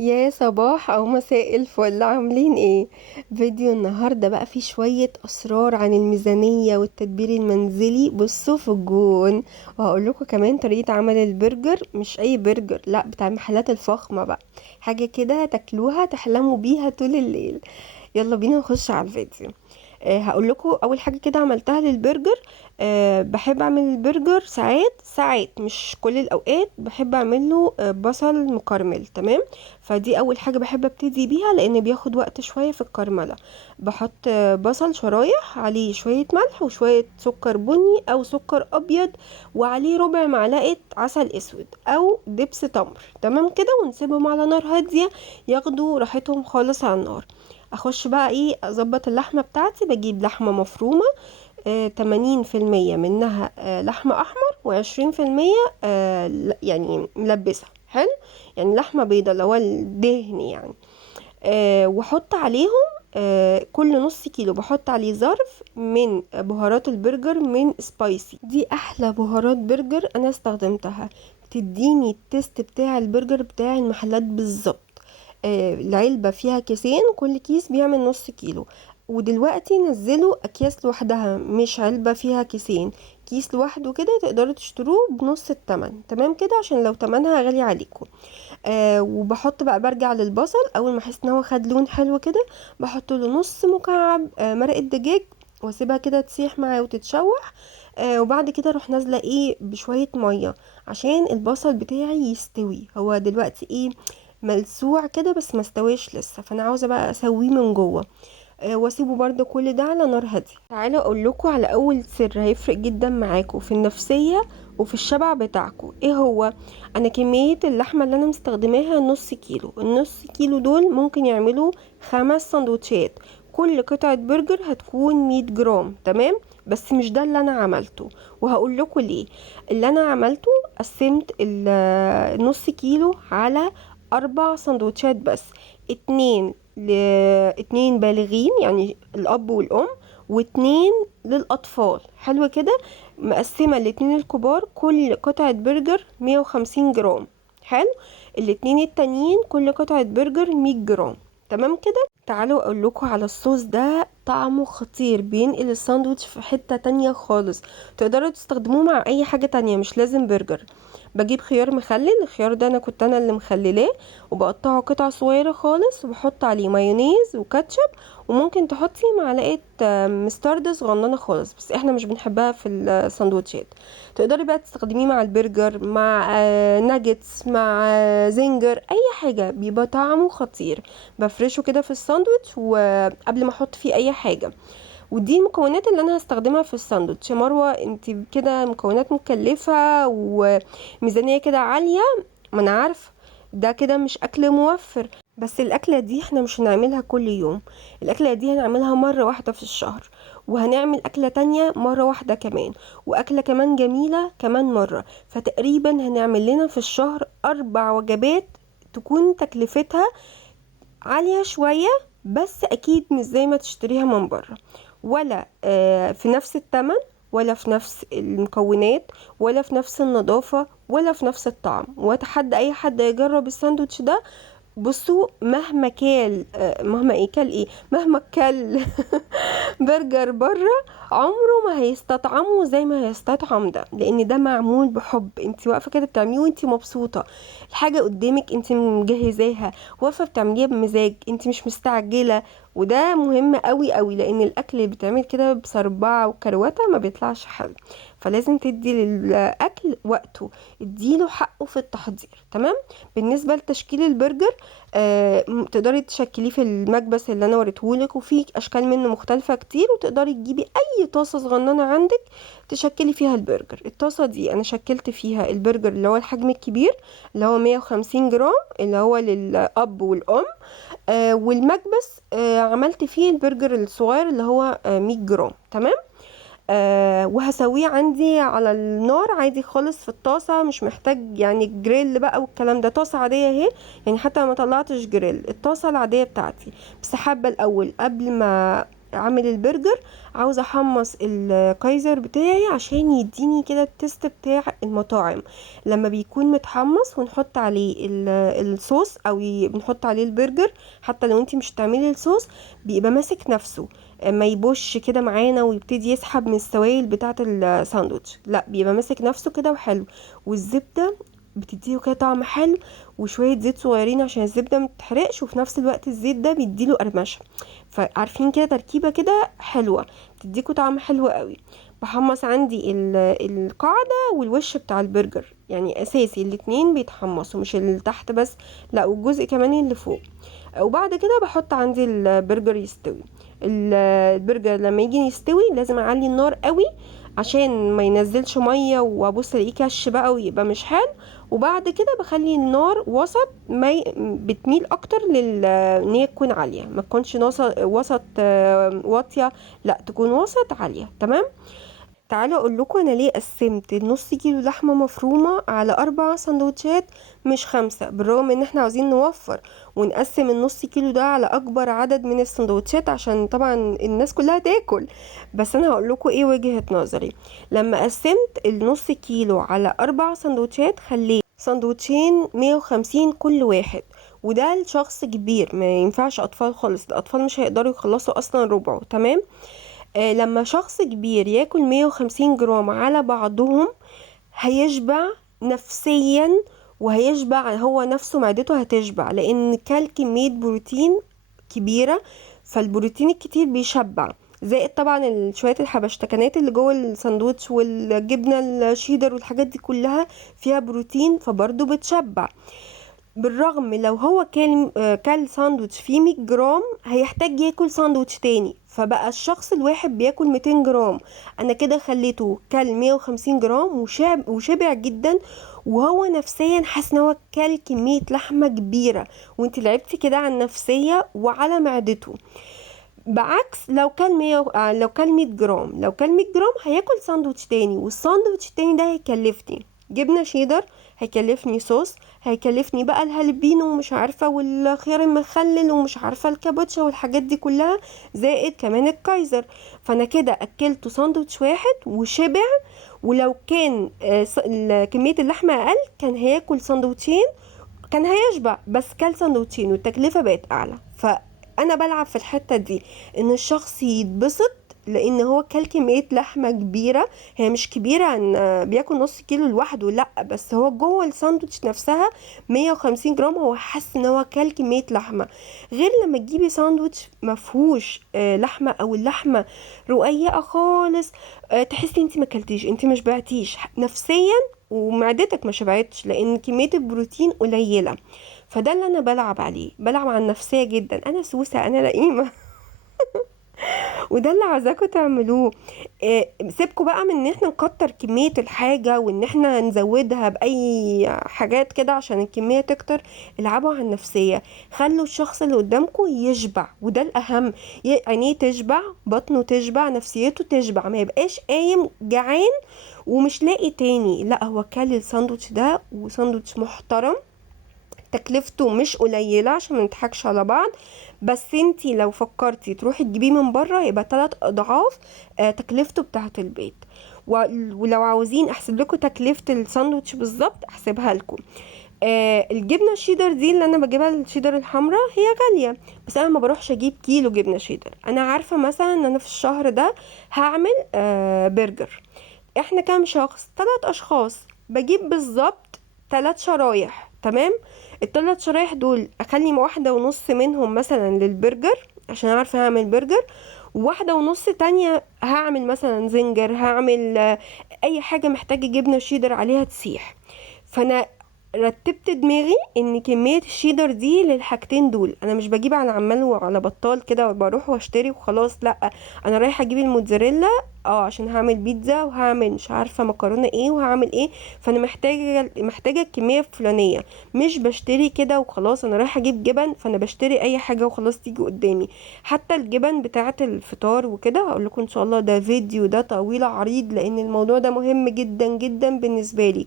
يا صباح او مساء الفل، عاملين ايه؟ فيديو النهارده بقى فيه شويه اسرار عن الميزانيه والتدبير المنزلي. بصوا في الجون. وهقول لكم كمان طريقه عمل البرجر، مش اي برجر، لا، بتاع المحلات الفخمه بقى. حاجه كده تاكلوها تحلموا بيها طول الليل. يلا بينا نخش على الفيديو. هقول لكم اول حاجه كده عملتها للبرجر. بحب اعمل البرجر ساعات مش كل الاوقات، بحب اعمله بصل مكرمل. تمام. فدي اول حاجه بحب ابتدي بيها لان بياخد وقت شويه في الكرمله. بحط بصل شرايح، عليه شويه ملح وشويه سكر بني او سكر ابيض، وعليه ربع معلقه عسل اسود او دبس تمر. تمام كده، ونسيبهم على نار هاديه ياخدوا راحتهم خالص على النار. اخش بقى ايه، اظبط اللحمه بتاعتي. بجيب لحمه مفرومه، 80% منها لحمه احمر، و20% يعني ملبسه حلو. يعني لحمه بيضه اللي هو الدهن يعني. واحط عليهم كل نص كيلو بحط عليه ظرف من بهارات البرجر من سبايسي. دي احلى بهارات برجر انا استخدمتها، بتديني التيست بتاع البرجر بتاع المحلات بالظبط. العلبة فيها كيسين، كل كيس بيعمل نص كيلو. ودلوقتي نزلوا اكياس لوحدها، مش علبة فيها كيسين، كيس لوحده كده تقدروا تشتروه بنص التمن. تمام كده، عشان لو تمنها غالي عليكم. وبحط بقى، برجع للبصل اول ما احس ان هو خد لون حلو كده، بحط له نص مكعب مرقة دجاج، واسيبها كده تسيح معاه وتتشوح. وبعد كده اروح نازله ايه بشويه ميه عشان البصل بتاعي يستوي. هو دلوقتي ايه، ملسوع كده بس ما استويش لسه، فانا عاوزه بقى اسويه من جوه. واسيبه برده كل ده على نار هاديه. تعالوا اقول لكم على اول سر هيفرق جدا معاكم في النفسيه وفي الشبع بتاعكم. ايه هو؟ انا كميه اللحمه اللي انا مستخدماها نص كيلو. النص كيلو دول ممكن يعملوا 5 سندوتشات. كل قطعه برجر هتكون 100 جرام. تمام. بس مش ده اللي انا عملته، وهقول لكم ليه. اللي انا عملته، قسمت النص كيلو على 4 سندوتشات بس. اتنين اتنين بالغين يعني الاب والام، واتنين للاطفال. حلو كده. مقسمه الاتنين الكبار كل قطعه برجر 150 جرام. حلو. الاتنين التانيين كل قطعه برجر 100 جرام. تمام كده. تعالوا اقول لكم على الصوص ده، طعمه خطير، بينقل الساندوتش في حتة تانية خالص. تقدروا تستخدموه مع اي حاجة تانية، مش لازم برجر. بجيب خيار مخلل، الخيار ده انا كنت انا اللي مخللاه، وبقطعه قطع صغيرة خالص، وبحط عليه مايونيز وكاتشب، وممكن تحطي معلقة مستردة صغننة خالص، بس احنا مش بنحبها في الساندوتشات. تقدري بقى تستخدميه مع البرجر، مع ناجتس، مع زنجر، اي حاجة، بيبقى طعمه خطير. بفرشه كده في الساندوتش وقبل ما احط فيه اي حاجة. ودي المكونات اللي انا هستخدمها في الساندوتش. يا مروة انت كده مكونات مكلفة وميزانية كده عالية، ما انا عارفة ده كده مش اكل موفر. بس الاكلة دي احنا مش هنعملها كل يوم، الاكلة دي هنعملها مرة واحدة في الشهر، وهنعمل اكلة تانية مرة واحدة كمان، واكلة كمان جميلة كمان مرة. فتقريبا هنعمل لنا في الشهر 4 وجبات، تكون تكلفتها عالية شوية، بس اكيد مش زي ما تشتريها من بره، ولا في نفس الثمن، ولا في نفس المكونات، ولا في نفس النظافة، ولا في نفس الطعم. واتحدى اي حد يجرب الساندوتش ده. بصوا، مهما كال مهما ايه كال ايه مهما كل برجر بره، عمره ما هيستطعمه زي ما هيستطعم ده، لان ده معمول بحب. انت واقفه كده بتعمليه وانت مبسوطه، الحاجه قدامك انت مجهزاها، واقفه بتعمليها بمزاج، انت مش مستعجله. وده مهم قوي قوي، لان الاكل اللي بيتعمل كده بصربعه وكروته ما بيطلعش حلو. فلازم تدي للاكل وقته، اديله حقه في التحضير. تمام. بالنسبه لتشكيل البرجر، تقدري تشكليه في المكبس اللي انا وريتهولك، وفي اشكال منه مختلفة كتير. وتقدري تجيبي اي طاسة صغننة عندك تشكلي فيها البرجر. الطاسة دي انا شكلت فيها البرجر اللي هو الحجم الكبير، اللي هو 150 جرام، اللي هو للاب والام. والمكبس عملت فيه البرجر الصغير اللي هو 100 جرام. تمام. وهسويه عندي على النار عادي خالص في الطاسة، مش محتاج يعني جريل بقى والكلام ده، طاسة عادية اهي. يعني حتى ما طلعتش جريل، الطاسة العادية بتاعتي. بس حابة الاول قبل ما اعمل البرجر، عاوزه احمص الكايزر بتاعي عشان يديني كده التست بتاع المطاعم لما بيكون متحمص، ونحط عليه الصوص او بنحط عليه البرجر. حتى لو انتي مش تعملي الصوص بيبقى ماسك نفسه، ما يبوش كده معانا ويبتدي يسحب من السوائل بتاعه الساندوتش، لا بيبقى ماسك نفسه كده وحلو. والزبده بتديه كده طعم حلو، وشويه زيت صغيرين عشان الزبده ما تتحرقش، وفي نفس الوقت الزيت ده بيديله قرمشه. فعارفين كده تركيبه كده حلوه بتديكوا طعم حلو قوي. بحمص عندي القاعده والوش بتاع البرجر، يعني اساسي الاتنين بيتحمصوا، مش اللي تحت بس، لا والجزء كمان اللي فوق. وبعد كده بحط عندي البرجر يستوي. البرجر لما يجي يستوي لازم اعلي النار قوي عشان ما ينزلش ميه وابص الاقيه كش بقى ويبقى مش حلو. وبعد كده بخلي النار وسط، ما بتميل اكتر ان هي تكون عاليه، ما تكونش وسط واطيه، لا تكون وسط عاليه. تمام. تعالوا اقول لكم انا ليه قسمت النص كيلو لحمه مفرومه على 4 سندوتشات مش 5، بالرغم ان احنا عاوزين نوفر ونقسم النص كيلو ده على اكبر عدد من السندوتشات عشان طبعا الناس كلها تاكل. بس انا هقول لكم ايه وجهة نظري. لما قسمت النص كيلو على 4 سندوتشات خليت سندوتشين 150 كل واحد، وده لشخص كبير، ما ينفعش اطفال خالص، الاطفال مش هيقدروا يخلصوا اصلا ربعه. تمام. لما شخص كبير ياكل 150 جرام على بعضهم هيشبع نفسيا، وهيشبع هو نفسه، معدته هتشبع لان كل كمية بروتين كبيرة. فالبروتين الكتير بيشبع، زائد طبعا شوية الحبشتكنات اللي جوه الساندوتش والجبنة الشيدر والحاجات دي كلها فيها بروتين، فبرضه بتشبع. بالرغم لو هو كل ساندوتش فيه 100 جرام هيحتاج ياكل ساندوتش تاني، فبقى الشخص الواحد بياكل 200 جرام. انا كده خليته كل 150 جرام وشبع جدا، وهو نفسيا حاسس ان هو كل كمية لحمة كبيرة، وانت لعبتي كده على النفسية وعلى معدته. بعكس لو كل 100 جرام، لو كل 100 جرام هياكل ساندوتش تاني، والساندوتش التاني ده هيكلفني جبنة شيدر، هيكلفني صوص، هيكلفني بقى الهالبينو ومش عارفة والخيار المخلل ومش عارفة الكابوتشا والحاجات دي كلها، زائد كمان الكايزر. فانا كده اكلته ساندوتش واحد وشبع. ولو كان كمية اللحمة اقل كان هياكل ساندوتشين، كان هيشبع، بس كل سندوتشين والتكلفة بقت اعلى. فانا بلعب في الحتة دي ان الشخص يتبسط لان هو كل كمية لحمة كبيرة. هي مش كبيرة ان بياكل نص كيلو لوحده، لا، بس هو جوه الساندوتش نفسها 150 جرام هو حاسس ان هو كل كمية لحمة. غير لما تجيبي ساندوتش مفهوش لحمة، او اللحمة رقيقة خالص، تحسي انت ما كلتيش، انت مش بعتيش نفسيا، ومعدتك ما شبعتش لان كمية البروتين قليلة. فده اللي انا بلعب عليه، بلعب على النفسية جدا. انا سوسة، انا لئيمة. وده اللي عايزاكم تعملوه. سيبكوا بقى من ان احنا نكتر كمية الحاجة وان احنا نزودها باي حاجات كده عشان الكمية تكتر. العبوا على النفسية، خلوا الشخص اللي قدامكم يشبع، وده الاهم. عينيه تشبع، بطنه تشبع، نفسيته تشبع، ما يبقاش قايم جعان ومش لاقي تاني. لا، هو كل الساندوتش ده وساندوتش محترم، تكلفته مش قليلة عشان ما نضحكش على بعض. بس انتي لو فكرتي تروحي تجيبيه من بره يبقى 3 اضعاف تكلفته بتاعة البيت. ولو عاوزين احسب لكم تكلفة الساندوتش بالظبط احسبها لكم. الجبنة الشيدر دي اللي انا بجيبها، الشيدر الحمراء، هي غالية، بس انا ما بروحش اجيب كيلو جبنة شيدر. انا عارفة مثلا ان انا في الشهر ده هعمل برجر، احنا كام شخص؟ 3 اشخاص، بجيب بالظبط 3 شرايح. تمام. ال3 شرايح دول اخلي 1.5 منهم مثلا للبرجر عشان عارفه هعمل برجر، و1.5 تانية هعمل مثلا زنجر، هعمل اي حاجه محتاجه جبنه شيدر عليها تسيح. فانا رتبت دماغي ان كمية الشيدر دي للحاجتين دول. انا مش بجيب على عمال وعلى بطال كده بروح واشتري وخلاص، لا، انا رايحة اجيب الموتزاريلا عشان هعمل بيتزا وهعمل مش عارفة مكرونة ايه وهعمل ايه. فانا محتاجة الكمية الفلانية، مش بشتري كده وخلاص. انا رايحة اجيب جبن فانا بشتري اي حاجة وخلاص تيجي قدامي. حتى الجبن بتاعة الفطار وكده هقول لكم ان شاء الله، ده فيديو ده طويل عريض لان الموضوع ده مهم جدا جدا بالنسبة لي.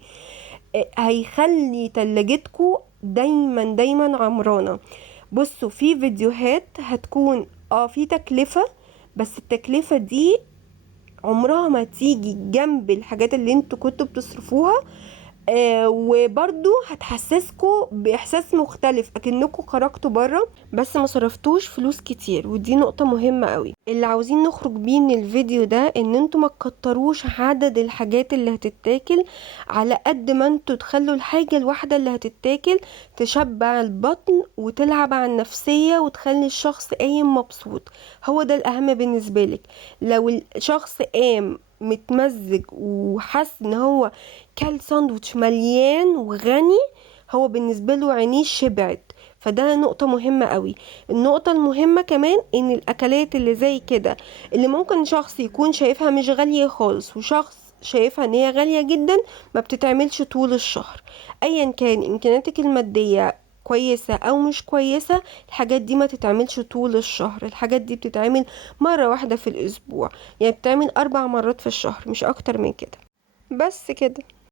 هيخلي تلاجتكو دايما دايما عمرانة. بصوا في فيديوهات هتكون في تكلفة بس التكلفة دي عمرها ما تيجي جنب الحاجات اللي انتوا كنتوا بتصرفوها. وبرضو هتحسسكوا باحساس مختلف اكنكوا خرجتوا بره بس ما صرفتوش فلوس كتير، ودي نقطة مهمة قوي. اللي عاوزين نخرج بيه من الفيديو ده ان انتوا ما تكتروش عدد الحاجات اللي هتتاكل، على قد ما انتوا تخلوا الحاجة الواحدة اللي هتتاكل تشبع البطن وتلعب على النفسية وتخلي الشخص قايم مبسوط. هو ده الاهم بالنسبة لك. لو الشخص قام متمزج وحس ان هو كل ساندوتش مليان وغني، هو بالنسبة له عينيه شبعت. فده نقطة مهمة قوي. النقطة المهمة كمان ان الاكلات اللي زي كده، اللي ممكن شخص يكون شايفها مش غالية خالص وشخص شايفها ان هي غالية جدا، ما بتتعملش طول الشهر. ايا كان امكانياتك المادية كويسة او مش كويسة، الحاجات دي ما تتعملش طول الشهر. الحاجات دي بتتعمل مرة واحدة في الاسبوع، يعني بتتعمل 4 مرات في الشهر، مش اكتر من كده. بس كده.